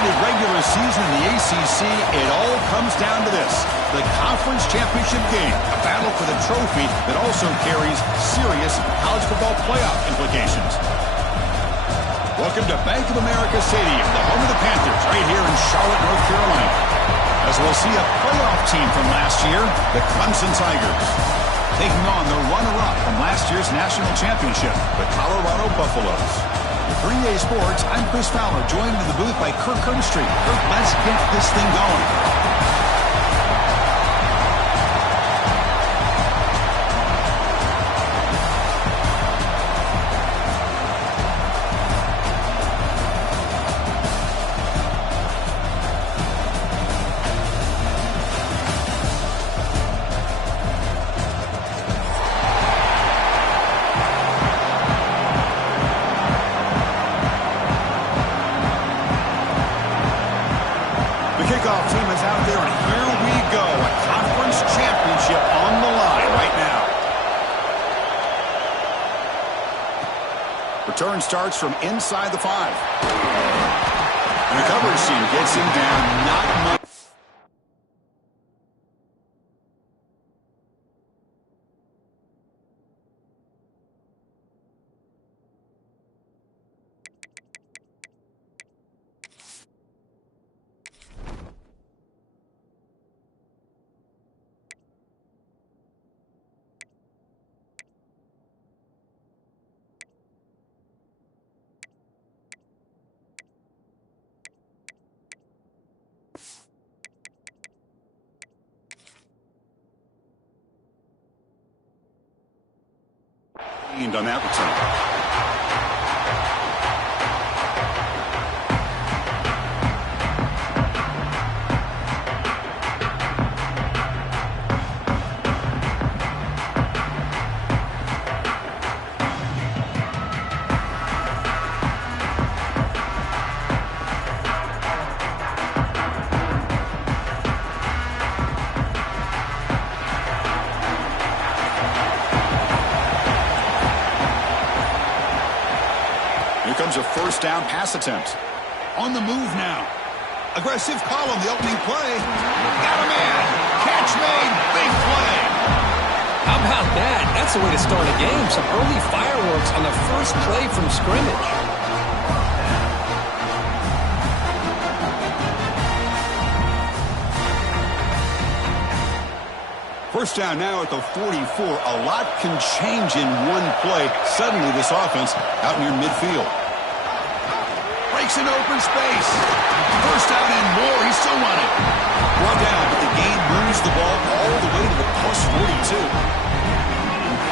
competitive regular season in the ACC, it all comes down to this: the conference championship game, a battle for the trophy that also carries serious college football playoff implications. Welcome to Bank of America Stadium, the home of the Panthers, right here in Charlotte, North Carolina. As we'll see a playoff team from last year, the Clemson Tigers, taking on the runner-up from last year's national championship, the Colorado Buffaloes. For EA Sports, I'm Chris Fowler, joined in the booth by Kirk Street. Kirk, let's get this thing going. Kickoff team is out there, and here we go. A conference championship on the line right now. Return starts from inside the 5. And the coverage team gets him down, not much. On that return. Comes a first down pass attempt. On the move now. Aggressive call on the opening play. Got a man. Catch made. Big play. How about that? That's the way to start a game. Some early fireworks on the first play from scrimmage. First down now at the 44. A lot can change in one play. Suddenly this offense out near midfield. Breaks an open space. First down and more. He's still on it. Brought down, but the gain moves the ball all the way to the plus 42.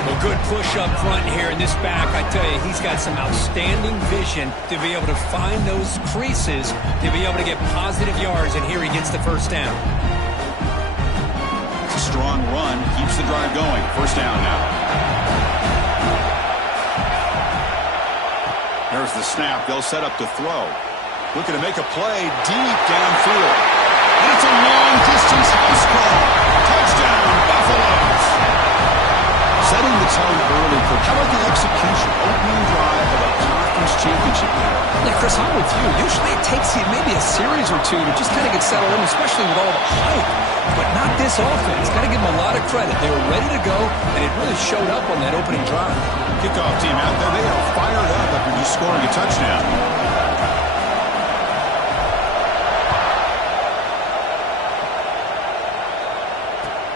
Well, good push up front here in this back. I tell you, he's got some outstanding vision to be able to find those creases, to be able to get positive yards, and here he gets the first down. It's a strong run. Keeps the drive going. First down now. There's the snap. They'll set up to throw. Looking to make a play deep downfield. And it's a long-distance house call. Touchdown, Buffaloes. Setting the tone early. How about the execution? Opening drive of a conference championship game. Yeah, Chris, I'm with you. Usually it takes you maybe a series or two to just kind of get settled in, especially with all the hype. But not this offense. Got to give them a lot of credit. They were ready to go, and it really showed up on that opening drive. Kickoff team out there. They are fired up after just scoring a touchdown.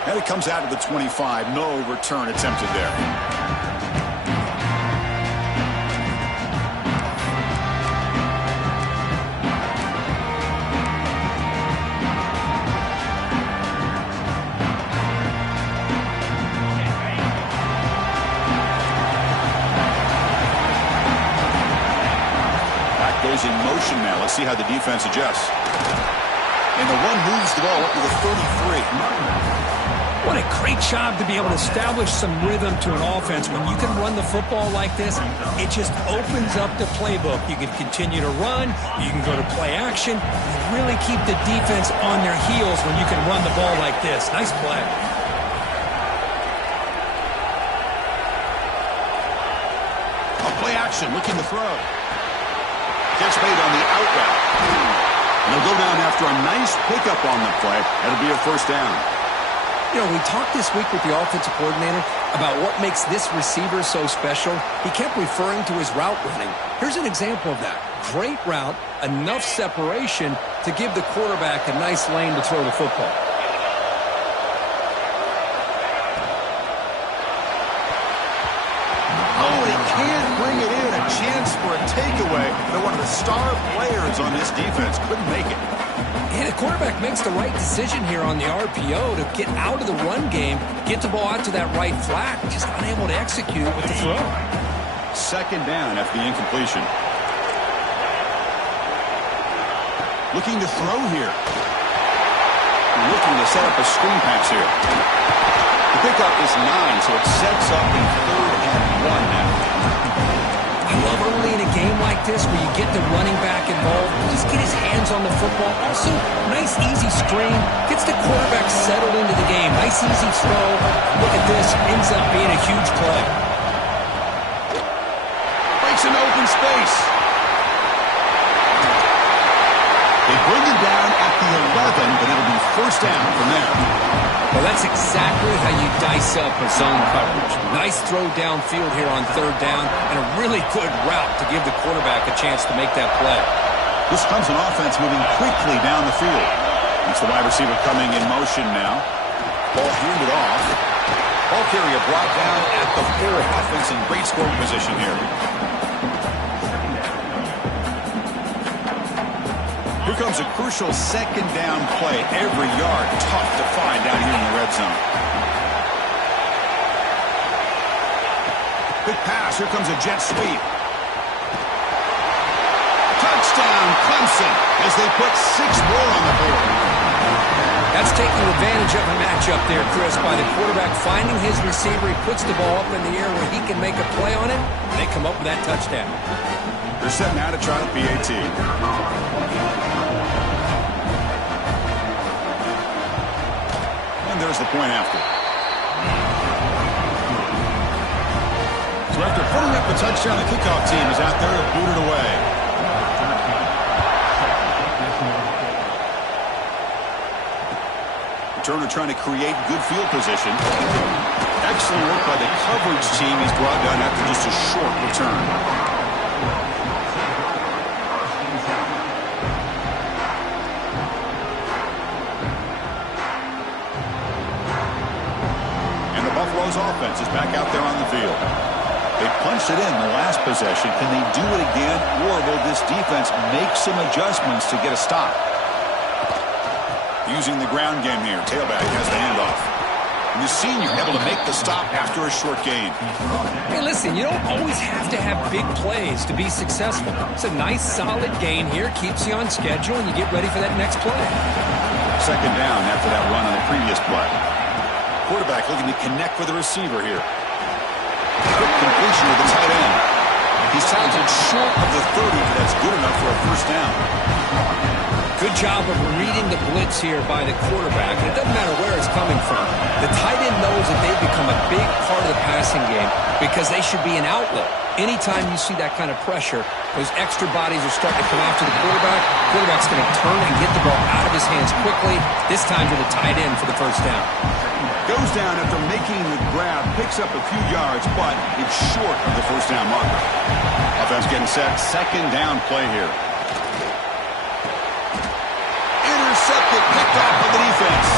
And it comes out of the 25. No return attempted there. Goes in motion now. Let's see how the defense adjusts. And the one moves the ball up to the 33. What a great job to be able to establish some rhythm to an offense. When you can run the football like this, it just opens up the playbook. You can continue to run. You can go to play action. You really keep the defense on their heels when you can run the ball like this. Nice play. Play action, looking to throw. Catch made on the out route. And they'll go down after a nice pickup on the play. That'll be a first down. You know, we talked this week with the offensive coordinator about what makes this receiver so special. He kept referring to his route running. Here's an example of that. Great route, enough separation to give the quarterback a nice lane to throw the football. Oh, he can't bring it in. A chance for a takeaway. They're one of the star players on this defense. Couldn't make it. And the quarterback makes the right decision here on the RPO to get out of the run game, get the ball out to that right flat, just unable to execute with the throw. Second down after the incompletion. Looking to throw here. Looking to set up a screen pass here. The pickup is 9, so it sets up a 3rd and 1 now. I love early in a game like this where you get the running back involved, just get his hands on the football. Also, nice easy screen, gets the quarterback settled into the game. Nice easy throw. Look at this, ends up being a huge play. Breaks an open space. They bring him down at the 11, but it'll be first down from there. Well, that's exactly how you dice up a zone coverage. Nice throw downfield here on 3rd down, and a really good route to give the quarterback a chance to make that play. This comes an offense moving quickly down the field. It's the wide receiver coming in motion now. Ball handed off. Ball carrier brought down at the 4. Offense in great scoring position here. Here comes a crucial second down play. Every yard tough to find down here in the red zone. Quick pass. Here comes a jet sweep. Touchdown, Clemson, as they put 6 more on the board. That's taking advantage of a matchup there, Chris, by the quarterback finding his receiver. He puts the ball up in the air where he can make a play on it, and they come up with that touchdown. They're set now to try the PAT. And there's the point after. So after putting up the touchdown, the kickoff team is out there to boot it away. Turner trying to create good field position. Excellent work by the coverage team. He's brought down after just a short return. And the Buffalo's offense is back out there on the field. They punched it in the last possession. Can they do it again, or will this defense make some adjustments to get a stop? Using the ground game here. Tailback has the handoff. And the senior able to make the stop after a short gain. Hey, listen, you don't always have to have big plays to be successful. It's a nice, solid gain here. Keeps you on schedule, and you get ready for that next play. Second down after that run on the previous play. Quarterback looking to connect with the receiver here. Quick completion with the tight end. He's tackled short of the 30, but that's good enough for a first down. Good job of reading the blitz here by the quarterback. And it doesn't matter where it's coming from. The tight end knows that they've become a big part of the passing game because they should be an outlet. Anytime you see that kind of pressure, those extra bodies are starting to come after the quarterback. Quarterback's going to turn and get the ball out of his hands quickly, this time to the tight end for the first down. Goes down after making the grab, picks up a few yards, but it's short of the first down marker. Offense getting set. Second down play here. Intercepted, picked off by the defense.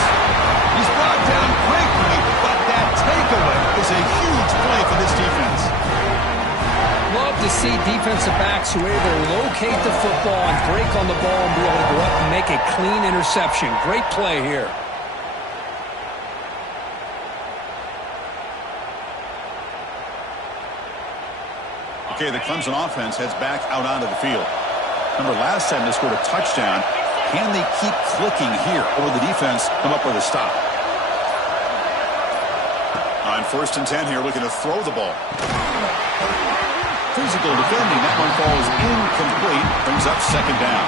He's brought down quickly, but that takeaway is a huge play for this defense. Love to see defensive backs who are able to locate the football and break on the ball and be able to go up and make a clean interception. Great play here. Okay, the Clemson offense heads back out onto the field. Remember, last time they scored a touchdown. Can they keep clicking here, or will the defense come up with a stop? On 1st and 10 here, looking to throw the ball. Physical defending. That one falls incomplete. Brings up second down.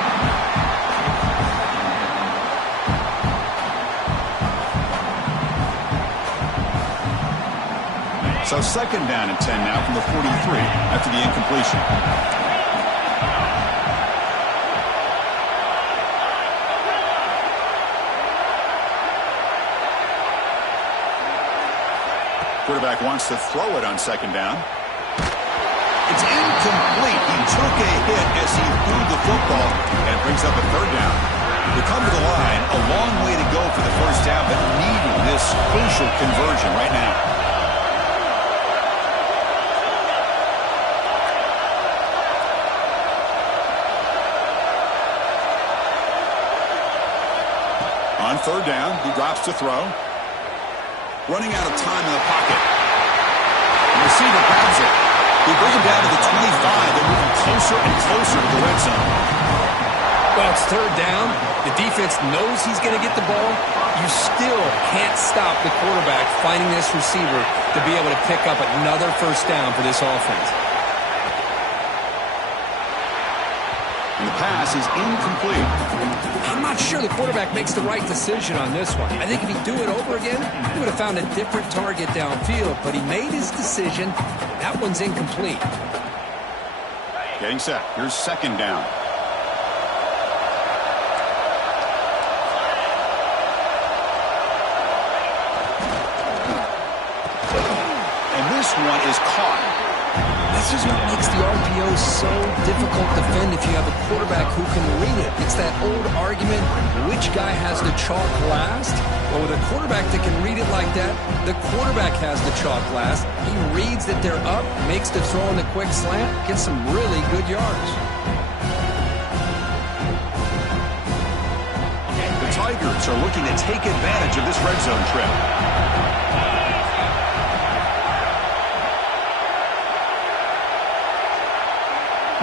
So second down and 10 now from the 43 after the incompletion. Quarterback wants to throw it on second down. It's incomplete. He took a hit as he threw the football and brings up a third down. We come to the line, a long way to go for the first down, but needing this crucial conversion right now. On third down, he drops to throw. Running out of time in the pocket. The receiver grabs it. They bring him down to the 25. They're moving closer and closer to the red zone. Well, it's third down. The defense knows he's going to get the ball. You still can't stop the quarterback finding this receiver to be able to pick up another first down for this offense. And the pass is incomplete. I'm not sure the quarterback makes the right decision on this one. I think if he'd do it over again, he would have found a different target downfield, but he made his decision. That one's incomplete. Getting set. Here's second down. And this one is caught. This is what makes the RPO so difficult to defend if you have a quarterback who can read it. It's that old argument, which guy has the chalk last? Well, with a quarterback that can read it like that, the quarterback has the chalk last. He reads that they're up, makes the throw in the quick slant, gets some really good yards. The Tigers are looking to take advantage of this red zone trip.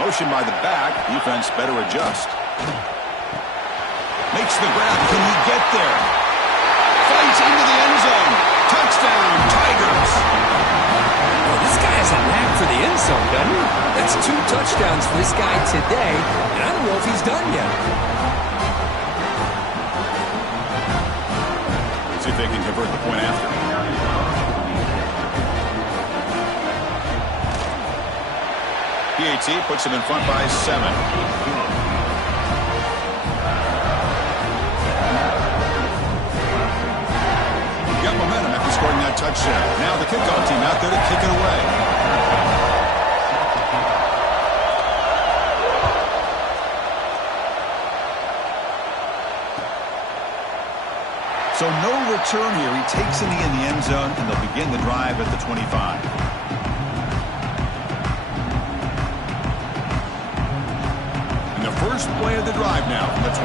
Motion by the back. Defense better adjust. Makes the grab. Can he get there? Fights into the end zone. Touchdown, Tigers. Well, this guy has a knack for the end zone, doesn't he? That's 2 touchdowns for this guy today, and I don't know if he's done yet. Let's see if they can convert the point after. PAT puts him in front by 7. Got momentum after scoring that touchdown. Now the kickoff team out there to kick it away. So no return here. He takes it in the end zone, and they'll begin the drive at the 25. First play of the drive now from the 25.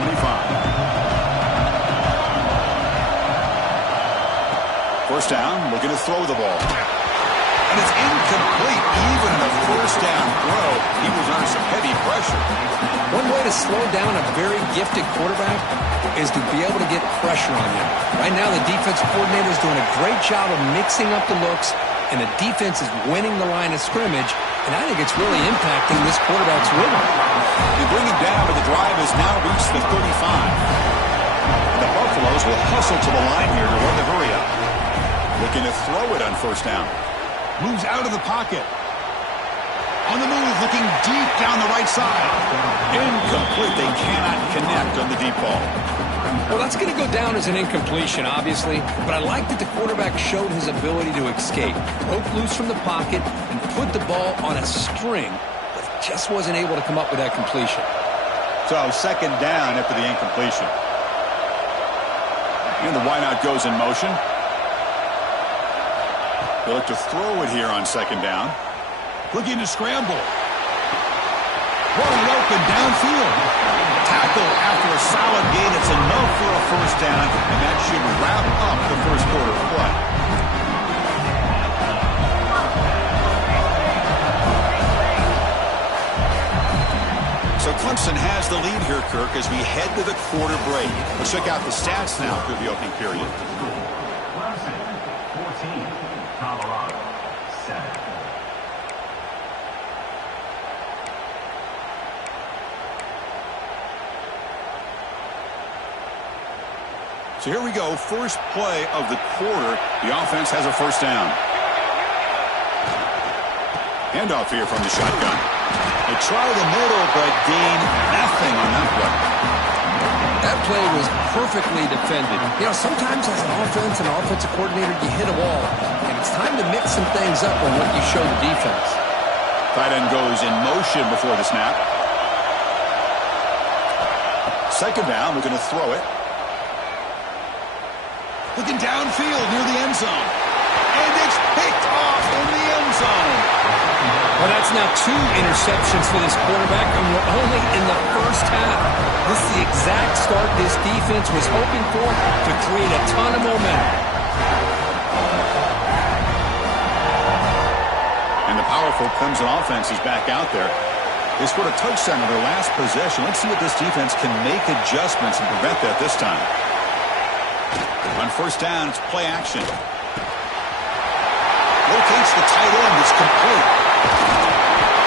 First down, looking to throw the ball. And it's incomplete. Even in a first down throw, he was under some heavy pressure. One way to slow down a very gifted quarterback is to be able to get pressure on him. Right now, the defensive coordinator is doing a great job of mixing up the looks, and the defense is winning the line of scrimmage, and I think it's really impacting this quarterback's rhythm. They bring him down, but the drive has now reached the 35. The Buffaloes will hustle to the line here to run the hurry up. Looking to throw it on first down. Moves out of the pocket. On the move, looking deep down the right side. Incomplete. They cannot connect on the deep ball. Well, that's going to go down as an incompletion, obviously, but I like that the quarterback showed his ability to escape. Broke loose from the pocket and put the ball on a string, but just wasn't able to come up with that completion. So second down after the incompletion. And the wideout goes in motion. They look to throw it here on second down. Looking to scramble. Wide open downfield. Tackle after a solid gain. It's enough for a first down, and that should wrap up the first quarter of play. So Clemson has the lead here, Kirk, as we head to the quarter break. Let's check out the stats now through the opening period. Clemson, 14. Colorado, 7. So here we go. First play of the quarter. The offense has a first down. Handoff here from the shotgun. They try the middle, but gain nothing on that play. That play was perfectly defended. You know, sometimes as an offense and offensive coordinator, you hit a wall, and it's time to mix some things up on what you show the defense. Tight end goes in motion before the snap. Second down, we're going to throw it. Looking downfield near the end zone. And it's picked off in the end zone. Well, that's now 2 interceptions for this quarterback, and we're only in the first half. This is the exact start this defense was hoping for to create a ton of momentum. And the powerful Clemson offense is back out there. They scored a touchdown on their last possession. Let's see if this defense can make adjustments and prevent that this time. On first down, it's play action. Locates the tight end. It's complete.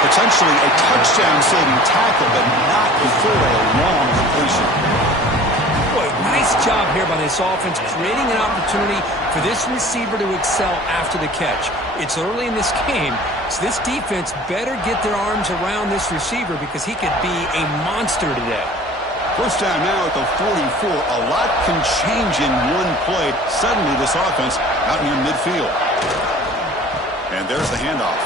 Potentially a touchdown-saving tackle, but not before a long completion. Boy, nice job here by this offense, creating an opportunity for this receiver to excel after the catch. It's early in this game, so this defense better get their arms around this receiver because he could be a monster today. First down now at the 44. A lot can change in one play. Suddenly this offense out near midfield. And there's the handoff.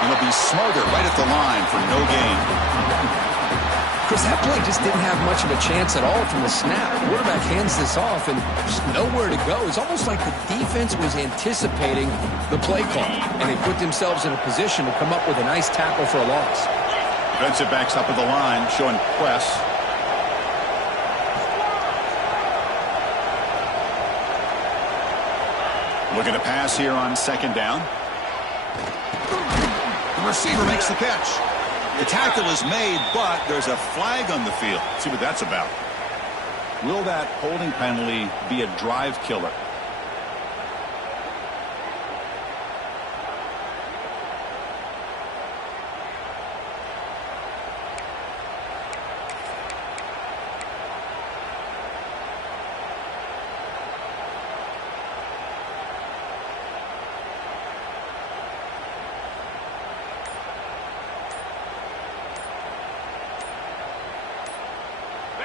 And they'll be smarter right at the line for no gain. Chris, that play just didn't have much of a chance at all from the snap. The quarterback hands this off and just nowhere to go. It's almost like the defense was anticipating the play call, and they put themselves in a position to come up with a nice tackle for a loss. Defensive backs up at the line, showing press. Looking to pass here on second down. The receiver makes the catch. The tackle is made, but there's a flag on the field. Let's see what that's about. Will that holding penalty be a drive killer?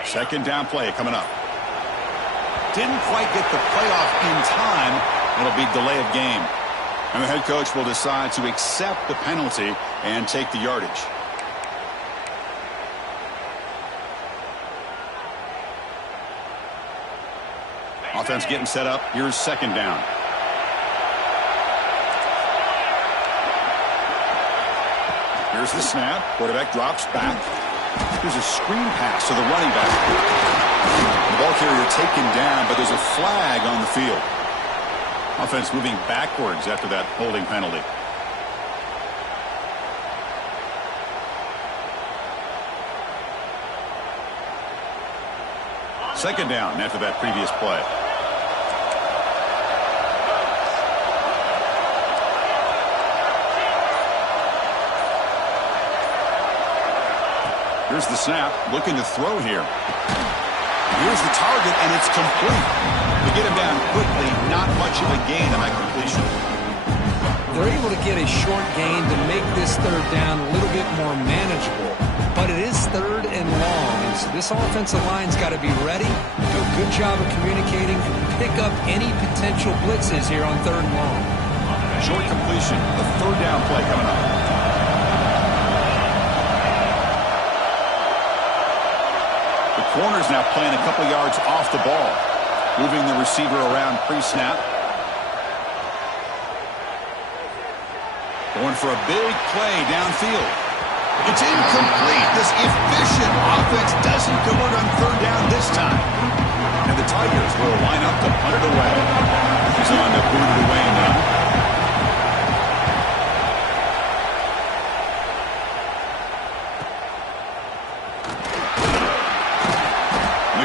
Second down play coming up. Didn't quite get the playoff in time. It'll be delay of game. And the head coach will decide to accept the penalty and take the yardage. Offense getting set up. Here's second down. Here's the snap. Quarterback drops back. There's a screen pass to the running back. The ball carrier taken down, but there's a flag on the field. Offense moving backwards after that holding penalty. Second down after that previous play. Here's the snap, looking to throw here. Here's the target, and it's complete. To get him down quickly, not much of a gain on that completion. They're able to get a short gain to make this third down a little bit more manageable. But it is third and long, so this offensive line's got to be ready, do a good job of communicating, and pick up any potential blitzes here on third and long. Short completion, the third down play coming up. Corner's now playing a couple yards off the ball, moving the receiver around pre-snap. Going for a big play downfield. It's incomplete. This efficient offense doesn't convert on third down this time. And the Tigers will line up to punt it away. He's on to boot it away now.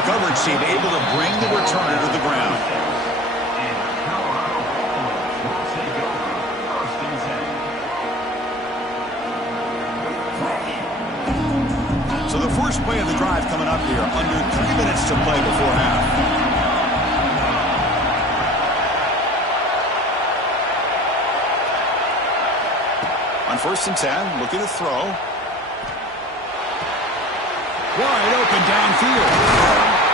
Coverage team able to bring the returner to the ground. So the first play of the drive coming up here. Under 3 minutes to play before half. On first and 10, looking to throw. Wide open downfield.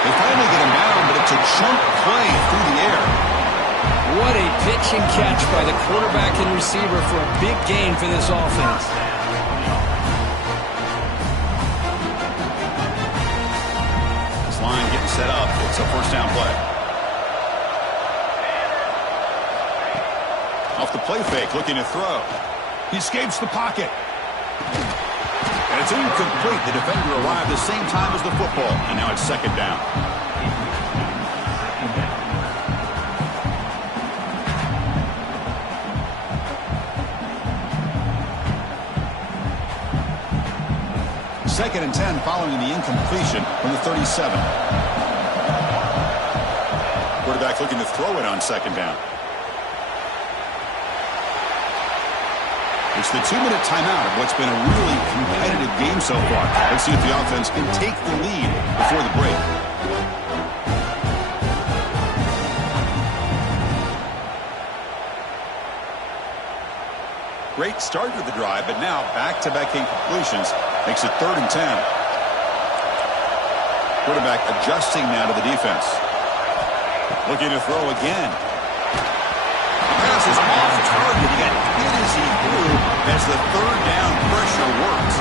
They finally get him down, but it's a chunk play through the air. What a pitch and catch by the quarterback and receiver for a big gain for this offense. This line getting set up. It's a first down play. Off the play fake, looking to throw. He escapes the pocket. And it's incomplete. The defender arrived the same time as the football, and now it's second down. Second and 10 following the incompletion from the 37. Quarterback looking to throw it on second down. It's the 2-minute timeout of what's been a really competitive game so far. Let's see if the offense can take the lead before the break. Great start to the drive, but now back-to-back incompletions makes it 3rd and 10. Quarterback adjusting now to the defense. Looking to throw again. Pass is off target. He got hit as he threw as the 3rd down pressure works.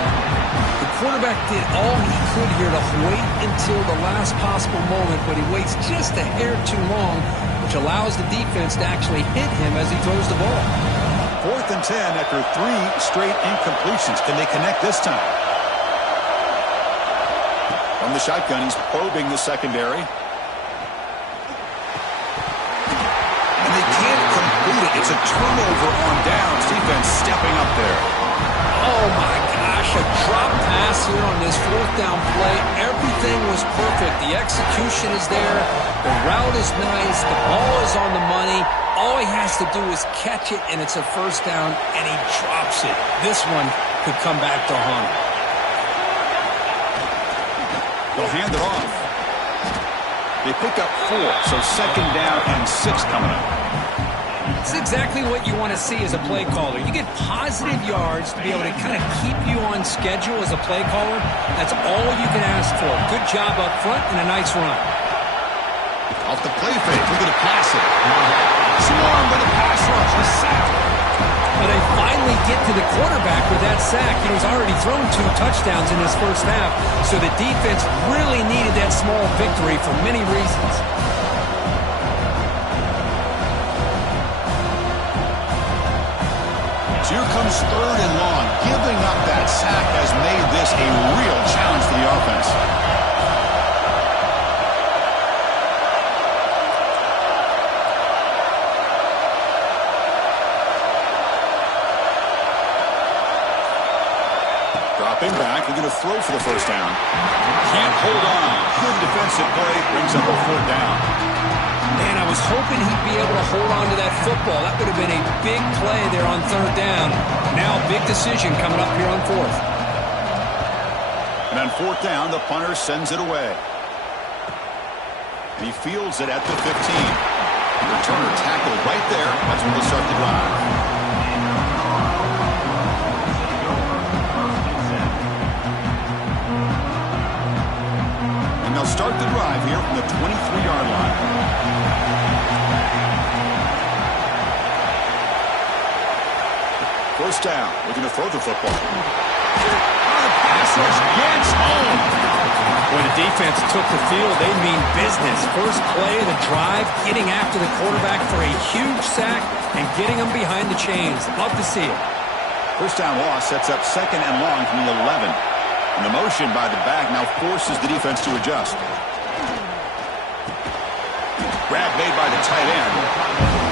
The quarterback did all he could here to wait until the last possible moment, but he waits just a hair too long, which allows the defense to actually hit him as he throws the ball. 4th and 10 after 3 straight incompletions. Can they connect this time? From the shotgun, he's probing the secondary. And they can't complete it. It's a turnover on downs. Defense stepping up there. Oh, my gosh. A drop pass here on this 4th down play. Everything was perfect. The execution is there. The route is nice. The ball is on the money. All he has to do is catch it, and it's a first down, and he drops it. This one could come back to haunt him. They'll hand it off. They pick up 4, so second down and 6 coming up. It's exactly what you want to see as a play caller. You get positive yards to be able to kind of keep you on schedule as a play caller. That's all you can ask for. Good job up front and a nice run. Off the play fake, look at the pass it. Swarmed by the pass rush, the sack. Well, they finally get to the quarterback with that sack. He's already thrown 2 touchdowns in his first half, so the defense really needed that small victory for many reasons. So here comes 3rd and long. Giving up that sack has made this a real challenge for the offense. Dropping back, looking to throw for the first down. Can't hold on. Good defensive play, brings up a 4th down. Man, I was hoping he'd be able to hold on to that football. That would have been a big play there on 3rd down. Now, big decision coming up here on 4th. And on 4th down, the punter sends it away. And he fields it at the 15. The returner tackled right there. That's when they'll start the drive. And they'll start the drive here from the 23-yard line. First down, looking to throw the football. The pass rush gets home. When the defense took the field, they mean business. First play of the drive, getting after the quarterback for a huge sack and getting him behind the chains. Love to see it. First down loss sets up 2nd and long from the 11. And the motion by the back now forces the defense to adjust. Grab made by the tight end.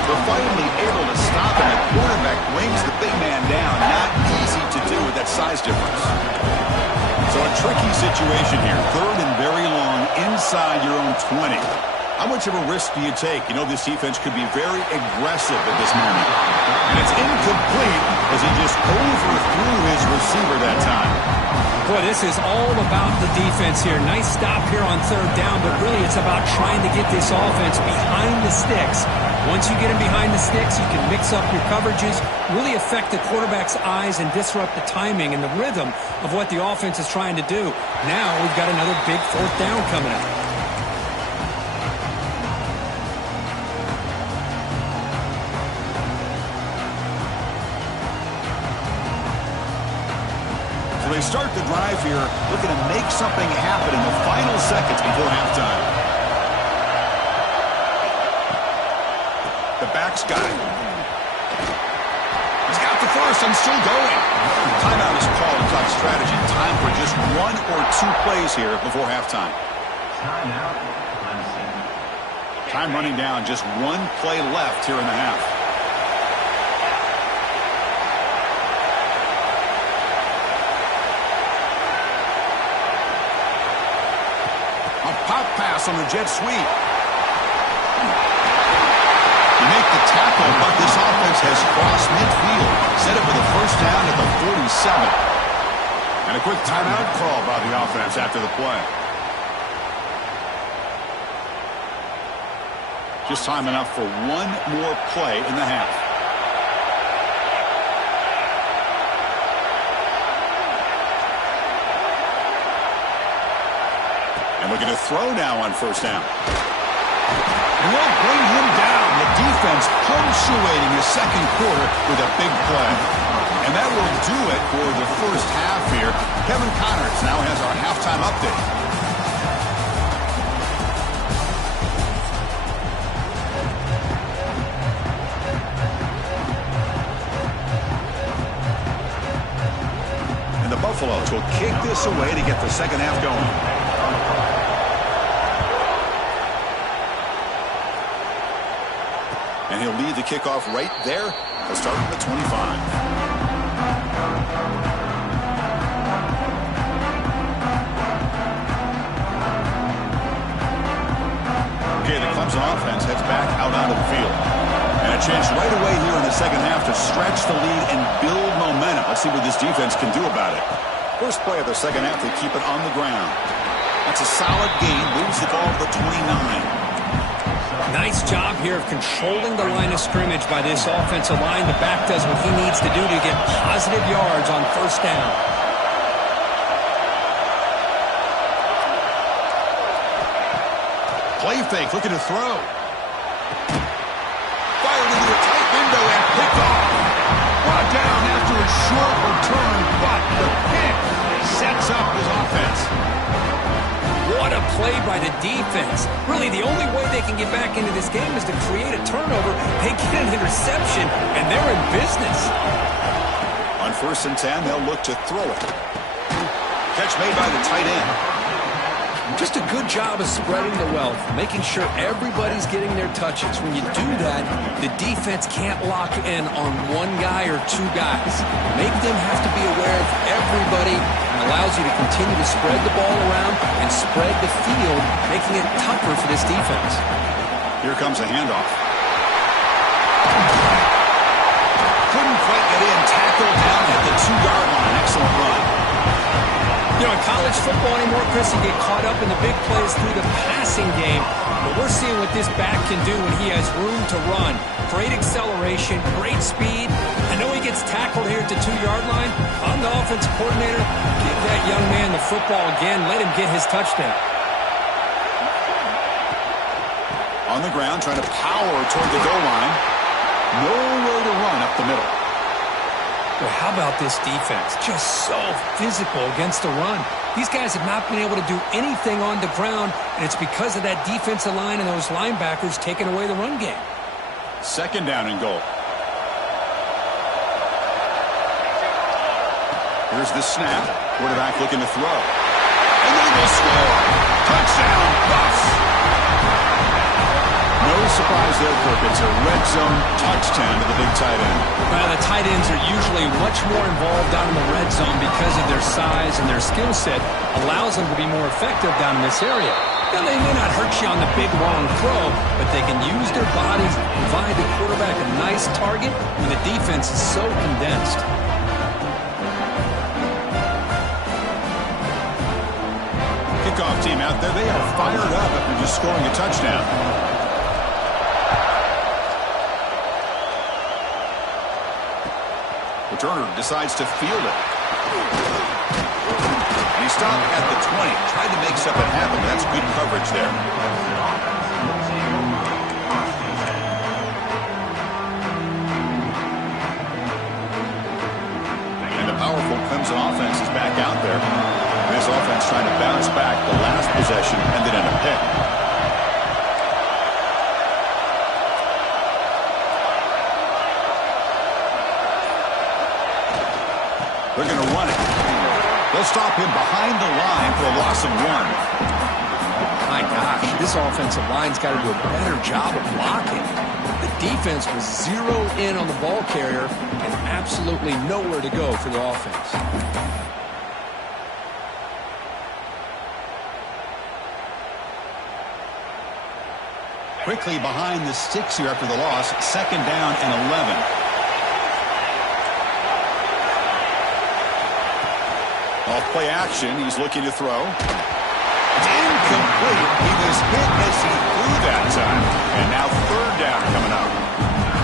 They're finally able to stop him. The quarterback brings the big man down. Not easy to do with that size difference. So a tricky situation here. 3rd and very long inside your own 20. How much of a risk do you take? You know this defense could be very aggressive at this moment. And it's incomplete as he just overthrew his receiver that time. Boy, this is all about the defense here. Nice stop here on 3rd down, but really it's about trying to get this offense behind the sticks. Once you get him behind the sticks, you can mix up your coverages, really affect the quarterback's eyes and disrupt the timing and the rhythm of what the offense is trying to do. Now we've got another big 4th down coming up. they start the drive here, looking to make something happen in the final seconds before halftime. The back's got it. He's got the first and still going. Timeout is called to talk strategy. Time for just 1 or 2 plays here before halftime. Timeout, Clemson. Time running down. Just 1 play left here in the half. A pop pass on the jet sweep. You make the tackle, but this offense has crossed midfield. Set it for the first down at the 47. And a quick timeout call by the offense after the play. Just time enough for 1 more play in the half. And looking to throw now on first down. And they'll bring him down. The defense punctuating the second quarter with a big play. And that will do it for the first half here. Kevin Connors now has our halftime update. And the Buffaloes will kick this away to get the second half going. And he'll lead the kickoff right there. He'll start at the 25. Okay, the Clemson offense heads back out onto the field. And a chance right away here in the second half to stretch the lead and build momentum. Let's see what this defense can do about it. First play of the second half, they keep it on the ground. That's a solid gain. Moves the ball to the 29. Nice job here of controlling the line of scrimmage by this offensive line. The back does what he needs to do to get positive yards on first down. Play fake, looking to throw. Fired into a tight window and picked off. Brought down after a short return, but the pick sets up his offense. What a play by the defense. Really, the only way they can get back into this game is to create a turnover. They get an interception, and they're in business. On 1st and 10, they'll look to throw it. Catch made by the tight end. Just a good job of spreading the wealth, making sure everybody's getting their touches. When you do that, the defense can't lock in on 1 guy or 2 guys. Make them have to be aware of everybody, and allows you to continue to spread the ball around and spread the field, making it tougher for this defense. Here comes a handoff. Couldn't quite get in. Tackled down at the 2-yard line. Excellent run. You know, in college football anymore, Chris, you get caught up in the big plays through the passing game. But we're seeing what this back can do when he has room to run. Great acceleration, great speed. I know he gets tackled here at the 2-yard line. I'm the offensive coordinator. Give that young man the football again. Let him get his touchdown. On the ground, trying to power toward the goal line. Nowhere to run up the middle. Well, how about this defense? Just so physical against the run. These guys have not been able to do anything on the ground, and it's because of that defensive line and those linebackers taking away the run game. Second down and goal. Here's the snap. Quarterback looking to throw. And they will score. Touchdown, Buffs. No surprise there, Kirk. It's a red zone touchdown to the big tight end. Well, the tight ends are usually much more involved down in the red zone because of their size and their skill set allows them to be more effective down in this area. Now, they may not hurt you on the big, long throw, but they can use their bodies, provide the quarterback a nice target when the defense is so condensed. Kickoff team out there. They are fired up after just scoring a touchdown. Returner decides to field it. And he stopped at the 20. Tried to make something happen, but that's good coverage there. And the powerful Clemson offense is back out They're going to run it. They'll stop him behind the line for a loss of 1. My gosh, this offensive line's got to do a better job of blocking. The defense was zeroed in on the ball carrier and absolutely nowhere to go for the offense. Quickly behind the sticks here after the loss. 2nd down and 11. Off play action. He's looking to throw. It's incomplete. He was hit as he threw that time. And now 3rd down coming up.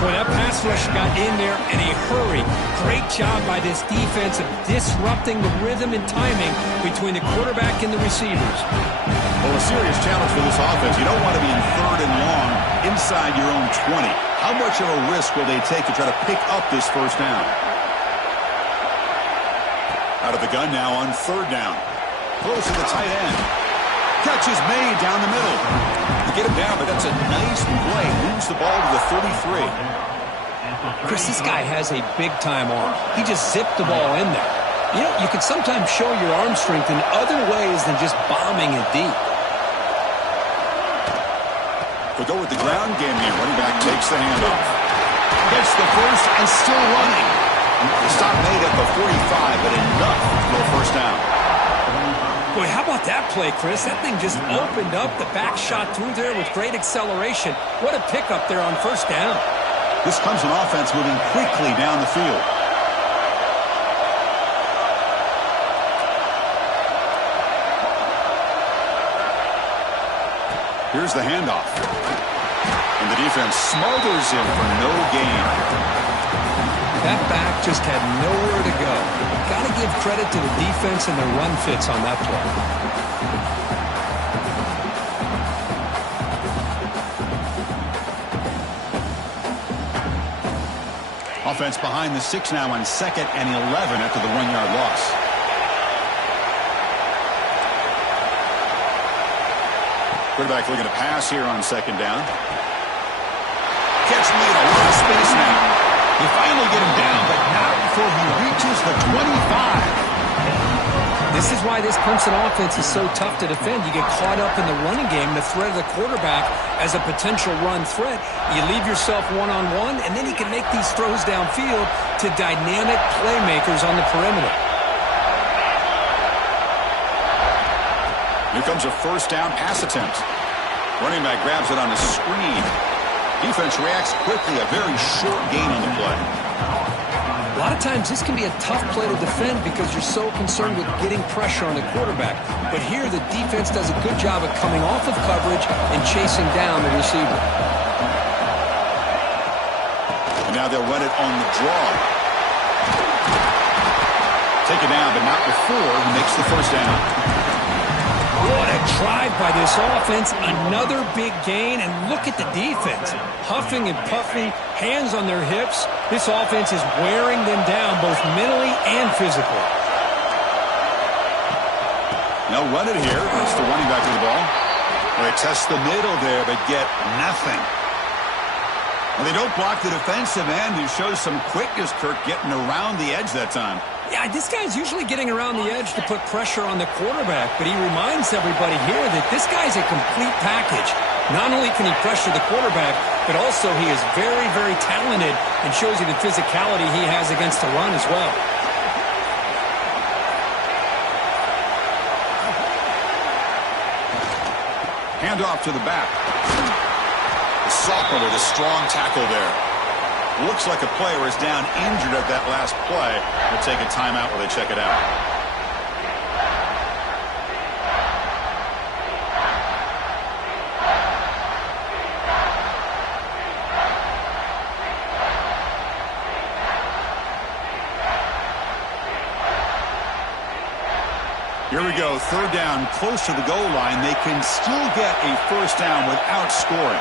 Boy, that pass rush got in there in a hurry. Great job by this defense of disrupting the rhythm and timing between the quarterback and the receivers. Well, a serious challenge for this offense. You don't want to be in 3rd and long inside your own 20. How much of a risk will they take to try to pick up this 1st down? Out of the gun now on 3rd down. Throws to the tight end. Catch is made down the middle. You get him down, but that's a nice play. Moves the ball to the 33. Chris, this guy has a big-time arm. He just zipped the ball in there. You know, you can sometimes show your arm strength in other ways than just bombing it deep. They'll go with the ground game here. Running back takes the handoff. Gets the first and still running. The stop made at the 45, but enough for a 1st down. Boy, how about that play, Chris? That thing just opened up. The back shot through there with great acceleration. What a pickup there on 1st down. This Clemson offense moving quickly down the field. Here's the handoff. And the defense smothers him for no gain. That back just had nowhere to go. Got to give credit to the defense and their run fits on that play. Offense behind the 6 now on 2nd and 11 after the 1-yard loss. Quarterback looking to pass here on 2nd down. Catch made, a lot of space now. You finally get him down, but not before he reaches the 25. This is why this Clemson offense is so tough to defend. You get caught up in the running game, the threat of the quarterback as a potential run threat. You leave yourself one-on-one, and then you can make these throws downfield to dynamic playmakers on the perimeter. Here comes a 1st down pass attempt. Running back grabs it on the screen. Defense reacts quickly. A very short gain on the play. A lot of times this can be a tough play to defend because you're so concerned with getting pressure on the quarterback. But here the defense does a good job of coming off of coverage and chasing down the receiver. And now they'll run it on the draw. Take it down, but not before he makes the 1st down. What a drive by this offense. Another big gain, and look at the defense. Huffing and puffing, hands on their hips. This offense is wearing them down both mentally and physically. Now run it here. That's the running back with the ball. They test the middle there, but get nothing. Well, they don't block the defensive end, who shows some quickness, Kirk, getting around the edge that time. Yeah, this guy's usually getting around the edge to put pressure on the quarterback, but he reminds everybody here that this guy's a complete package. Not only can he pressure the quarterback, but also he is very, very talented and shows you the physicality he has against the run as well. Hand off to the back. The sophomore with a strong tackle there. Looks like a player is down injured at that last play. They'll take a timeout while they check it out. Here we go, 3rd down, close to the goal line. They can still get a 1st down without scoring.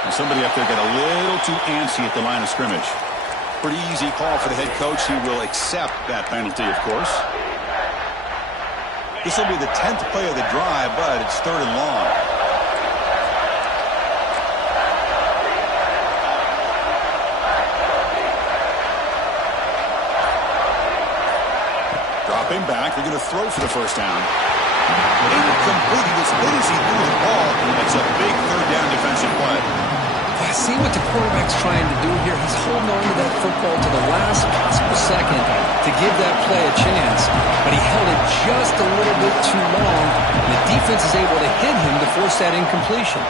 And somebody up there got a little too antsy at the line of scrimmage. Pretty easy call for the head coach. He will accept that penalty, of course. This will be the 10th play of the drive, but it's 3rd and long. Dropping back, they're going to throw for the first down. Incomplete. He was hit as he threw the ball. That's a big third down defensive play. I see what the quarterback's trying to do here. He's holding on to that football to the last possible second to give that play a chance. But he held it just a little bit too long, and the defense is able to hit him to force that incompletion.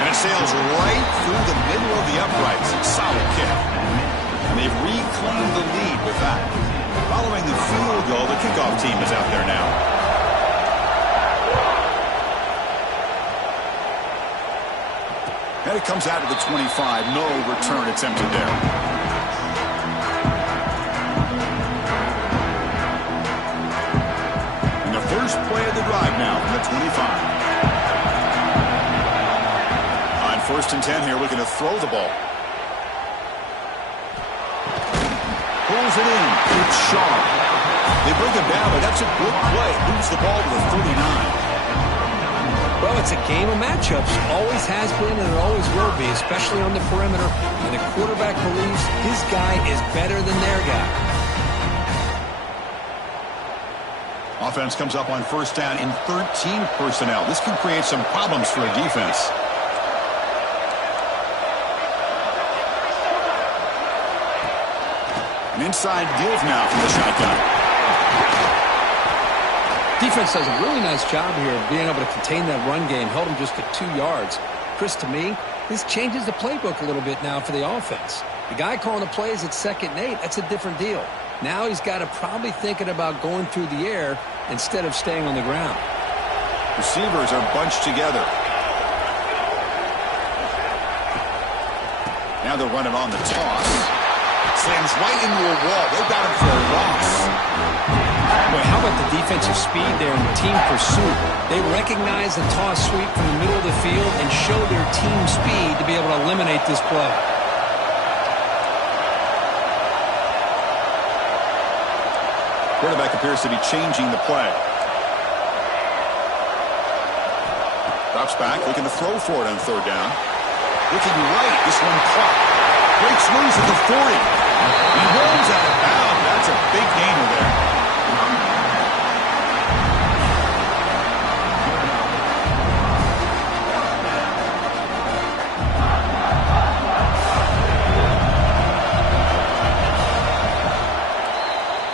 And it sails right through the middle of the uprights. Solid kick. And they've reclaimed the lead with that. Following the field goal, the kickoff team is out there now. And it comes out to the 25. No return attempted there. And the first play of the drive now from the 25. On 1st and 10 here, looking to throw the ball. Pulls it in. It's sharp. They bring him down, but that's a good play. Moves the ball to the 39. Well, it's a game of matchups. Always has been and it always will be, especially on the perimeter. And the quarterback believes his guy is better than their guy. Offense comes up on 1st down in 13 personnel. This can create some problems for a defense. An inside give now from the shotgun. Defense does a really nice job here of being able to contain that run game. Held him just at 2 yards. Chris, to me, this changes the playbook a little bit now for the offense. The guy calling the plays at 2nd and 8, that's a different deal. Now he's got to probably thinking about going through the air instead of staying on the ground. Receivers are bunched together. Now they're running on the toss. Slams right into a wall. They got him for a loss. Boy, how about the defensive speed there in the team pursuit? They recognize the toss sweep from the middle of the field and show their team speed to be able to eliminate this play. Quarterback appears to be changing the play. Drops back, looking to throw for it on 3rd down. Looking right, this one caught. Breaks loose at the 40. He rolls out of bounds. That's a big gainer there.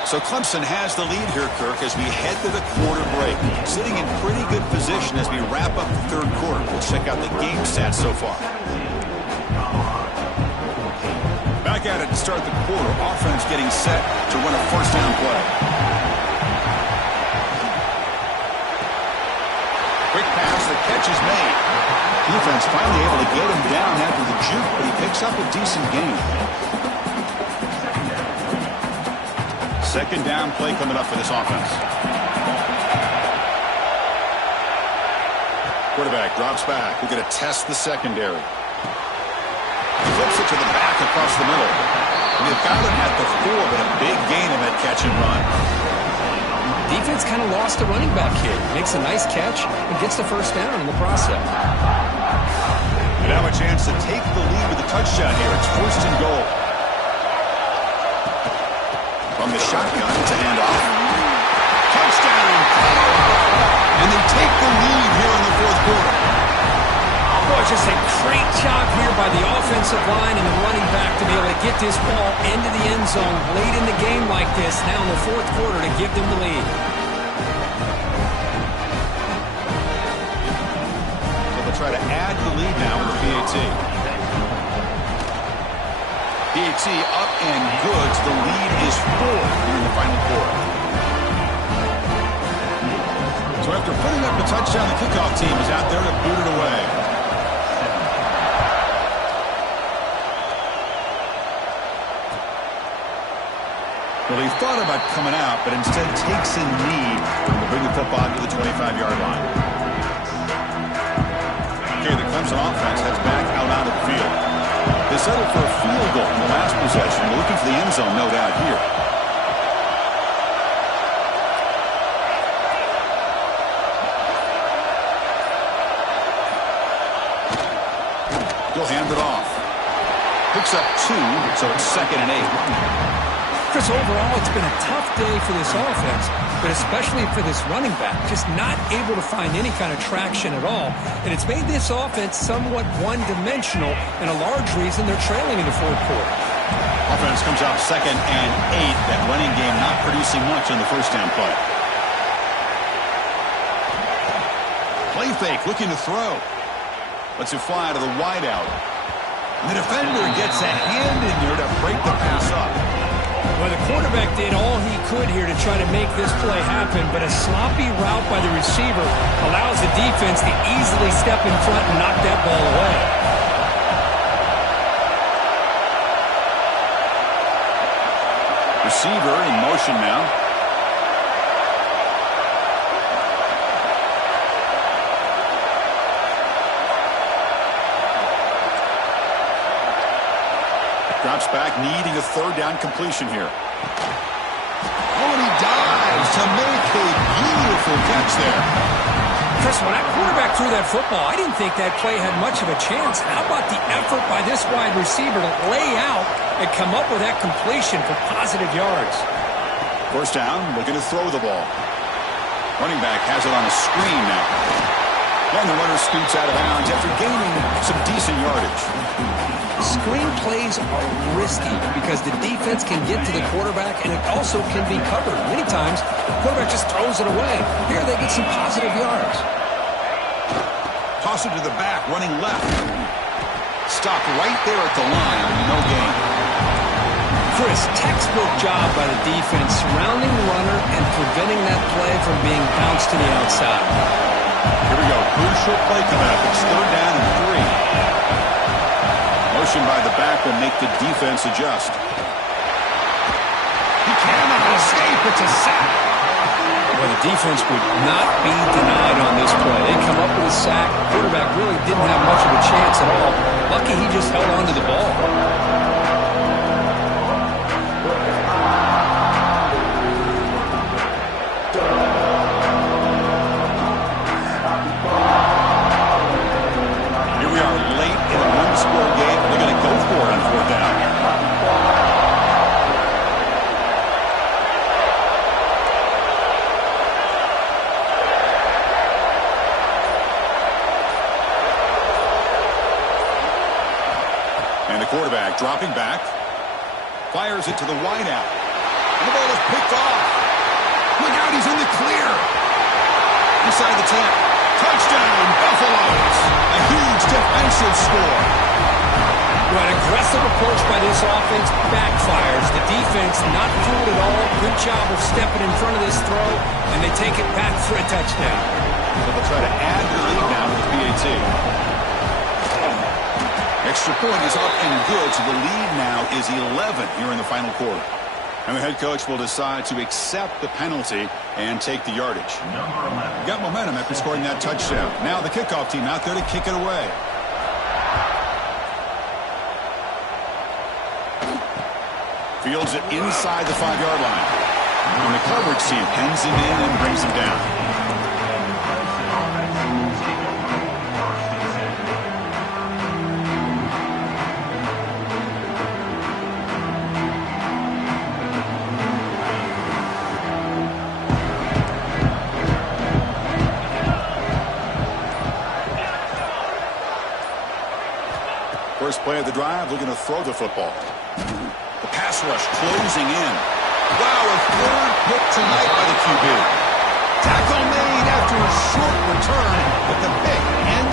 So Clemson has the lead here, Kirk, as we head to the quarter break. Sitting in pretty good position as we wrap up the 3rd quarter. We'll check out the game stats so far. Back at it to start the quarter. Offense getting set to run a 1st down play. Quick pass, the catch is made. Defense finally able to get him down after the juke, but he picks up a decent gain. 2nd down play coming up for this offense. Quarterback drops back. We're going to test the secondary. Flips it to the back across the middle. And they've got him at the 4, but a big gain in that catch and run. Defense kind of lost the running back here. Makes a nice catch and gets the 1st down in the process. And now a chance to take the lead with a touchdown here. It's 1st and goal. From the shotgun, it's a handoff. Touchdown! And they take the lead here in the 4th quarter. Boy, just a great job here by the offensive line and the running back to be able to get this ball into the end zone late in the game like this, now in the 4th quarter to give them the lead. So they'll try to add the lead now with the PAT. PAT up and good. The lead is 4 here in the final quarter. So after putting up a touchdown, the kickoff team is out there to boot it away. Well, he thought about coming out, but instead takes a knee to bring the football to the 25-yard line. Okay, the Clemson offense heads back out onto the field. They settled for a field goal in the last possession. They're looking for the end zone, no doubt, here. He'll hand it off. Picks up 2, so it's 2nd and 8. Chris, overall, it's been a tough day for this offense, but especially for this running back, just not able to find any kind of traction at all. And it's made this offense somewhat one-dimensional, and a large reason they're trailing in the fourth quarter. Offense comes out 2nd and 8. That running game not producing much on the first down play. Play fake, looking to throw. Lets it fly to the wideout. And the defender gets a hand in there to break the pass up. Well, the quarterback did all he could here to try to make this play happen, but a sloppy route by the receiver allows the defense to easily step in front and knock that ball away. Receiver in motion now. Drops back, needing a third down completion here. Oh, and he dives to make a beautiful catch there. Chris, when that quarterback threw that football, I didn't think that play had much of a chance. How about the effort by this wide receiver to lay out and come up with that completion for positive yards? First down, looking to throw the ball. Running back has it on a screen now. And the runner scoots out of bounds after gaining some decent yardage. Screen plays are risky because the defense can get to the quarterback, and it also can be covered. Many times, the quarterback just throws it away. Here they get some positive yards. Toss it to the back, running left. Stopped right there at the line, no gain. Chris, textbook job by the defense surrounding the runner and preventing that play from being bounced to the outside. Here we go, crucial play coming up. It's 3rd down and 3. Motion by the back will make the defense adjust. He cannot escape. It's a sack. Well, the defense would not be denied on this play. They come up with a sack. The quarterback really didn't have much of a chance at all. Lucky he just held on to the ball. Here we are late in a one-score game. They're going to go for it on 4th down. And the quarterback dropping back. Fires it to the wideout. And the ball is picked off. Look out, he's in the clear. Inside the 10. Touchdown, Buffaloes. A huge defensive score. Well, an aggressive approach by this offense backfires. The defense not fooled at all. Good job of stepping in front of this throw, and they take it back for a touchdown. They'll try to add the lead now with the PAT. Extra point is up and good, so the lead now is 11 here in the final quarter. And the head coach will decide to accept the penalty and take the yardage. Got momentum after scoring that touchdown. Now the kickoff team out there to kick it away. Fields it inside the 5-yard line. And the coverage team pens him in and brings him down. First play of the drive, looking to throw the football. The pass rush closing in. Wow, a 3rd pick tonight by the QB. Tackle made after a short return, but the pick ends